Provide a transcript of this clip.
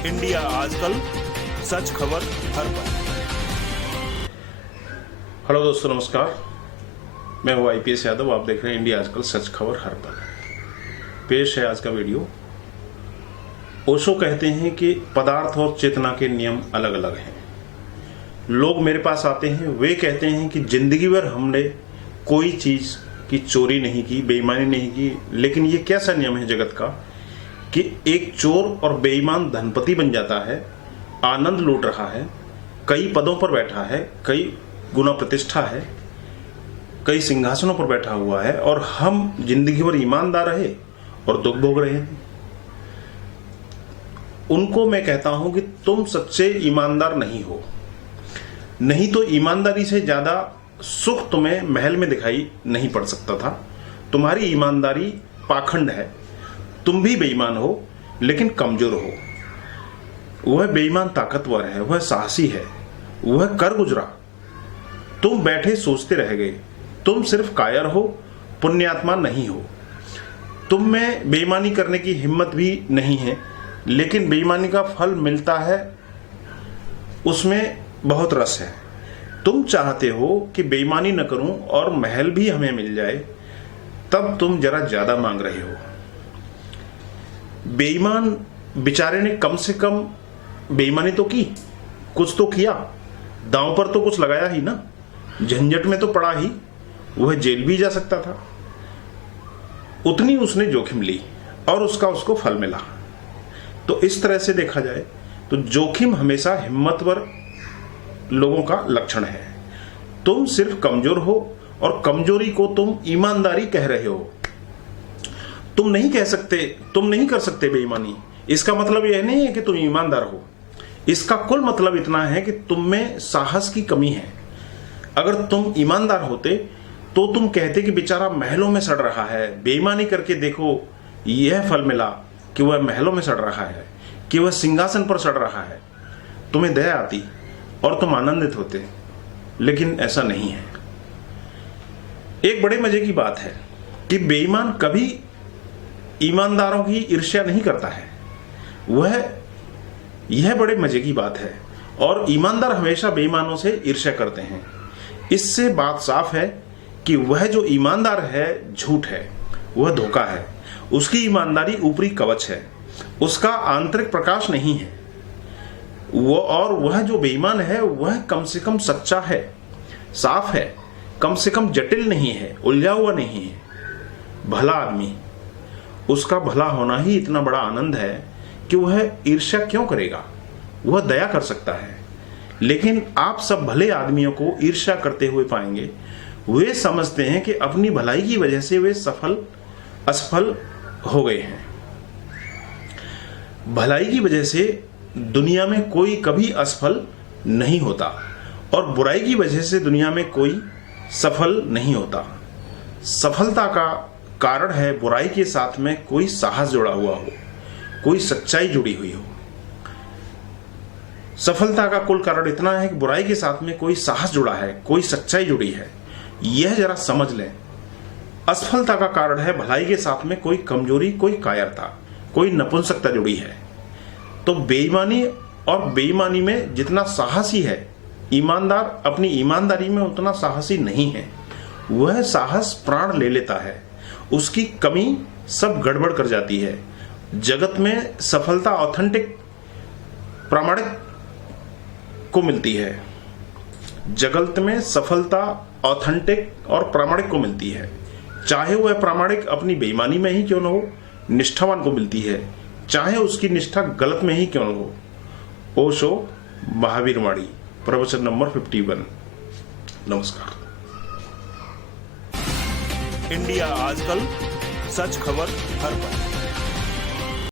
India आजकल, सच खबर हर पल। हेलो दोस्तों, नमस्कार। मैं हूं IPS यादव। आप देख रहे हैं इंडिया आजकल, सच खबर हर पल। पेश है आज का वीडियो। ओशो कहते हैं कि पदार्थ और चेतना के नियम अलग अलग हैं। लोग मेरे पास आते हैं, वे कहते हैं कि जिंदगी भर हमने कोई चीज की चोरी नहीं की, बेईमानी नहीं की, लेकिन ये कैसा नियम है जगत का कि एक चोर और बेईमान धनपति बन जाता है, आनंद लूट रहा है, कई पदों पर बैठा है, कई गुना प्रतिष्ठा है, कई सिंहासनों पर बैठा हुआ है, और हम जिंदगी भर ईमानदार रहे और दुख भोग रहे हैं। उनको मैं कहता हूं कि तुम सच्चे ईमानदार नहीं हो। नहीं तो ईमानदारी से ज्यादा सुख तुम्हें महल में दिखाई नहीं पड़ सकता था। तुम्हारी ईमानदारी पाखंड है। तुम भी बेईमान हो, लेकिन कमजोर हो। वह बेईमान ताकतवर है, वह साहसी है, वह कर गुजरा। तुम बैठे सोचते रह गए। तुम सिर्फ कायर हो, पुण्यात्मा नहीं हो। तुम में बेईमानी करने की हिम्मत भी नहीं है, लेकिन बेईमानी का फल मिलता है, उसमें बहुत रस है। तुम चाहते हो कि बेईमानी न करूं और महल भी हमें मिल जाए, तब तुम जरा ज्यादा मांग रहे हो। बेईमान बेचारे ने कम से कम बेईमानी तो की, कुछ तो किया, दांव पर तो कुछ लगाया ही ना, झंझट में तो पड़ा ही, वह जेल भी जा सकता था। उतनी उसने जोखिम ली और उसको फल मिला। तो इस तरह से देखा जाए तो जोखिम हमेशा हिम्मतवर लोगों का लक्षण है। तुम सिर्फ कमजोर हो और कमजोरी को तुम ईमानदारी कह रहे हो। तुम नहीं कर सकते बेईमानी। इसका मतलब यह नहीं है कि तुम ईमानदार हो। इसका कुल मतलब इतना है कि तुम में साहस की कमी है। अगर तुम ईमानदार होते तो तुम कहते कि बेचारा महलों में सड़ रहा है, बेईमानी करके देखो यह फल मिला कि वह महलों में सड़ रहा है, कि वह सिंहासन पर सड़ रहा है। तुम्हें दया आती और तुम आनंदित होते, लेकिन ऐसा नहीं है। एक बड़े मजे की बात है कि बेईमान कभी ईमानदारों की ईर्ष्या नहीं करता है। यह बड़े मजे की बात है। और ईमानदार हमेशा बेईमानों से ईर्ष्या करते हैं। इससे बात साफ है कि वह जो ईमानदार है झूठ है, वह धोखा है। उसकी ईमानदारी ऊपरी कवच है, उसका आंतरिक प्रकाश नहीं है। वह जो बेईमान है वह कम से कम सच्चा है, साफ है, कम से कम जटिल नहीं है, उलझा हुआ नहीं है, भला आदमी। उसका भला होना ही इतना बड़ा आनंद है कि वह ईर्ष्या क्यों करेगा, वह दया कर सकता है। लेकिन आप सब भले आदमियों को ईर्ष्या करते हुए पाएंगे। वे समझते हैं कि अपनी भलाई की वजह से वे असफल हो गए हैं। भलाई की वजह से दुनिया में कोई कभी असफल नहीं होता, और बुराई की वजह से दुनिया में कोई सफल नहीं होता। सफलता का कारण है बुराई के साथ में कोई साहस जुड़ा हुआ हो, कोई सच्चाई जुड़ी हुई हो। सफलता का कुल कारण इतना है कि बुराई के साथ में कोई साहस जुड़ा है, कोई सच्चाई जुड़ी है। यह जरा समझ लें। असफलता का कारण है भलाई के साथ में कोई कमजोरी, कोई कायरता, कोई नपुंसकता जुड़ी है। तो बेईमानी और बेईमानी में जितना साहसी है, ईमानदार अपनी ईमानदारी में उतना साहसी नहीं है। वह साहस प्राण ले लेता है, उसकी कमी सब गड़बड़ कर जाती है। जगत में सफलता ऑथेंटिक, प्रामाणिक को मिलती है। जगत में सफलता ऑथेंटिक और प्रामाणिक को मिलती है। चाहे वह प्रामाणिक अपनी बेईमानी में ही क्यों न हो, निष्ठावान को मिलती है, चाहे उसकी निष्ठा गलत में ही क्यों न हो। ओशो, महावीर वाणी, प्रवचन नंबर 51। नमस्कार। इंडिया आजकल, सच खबर हर पल।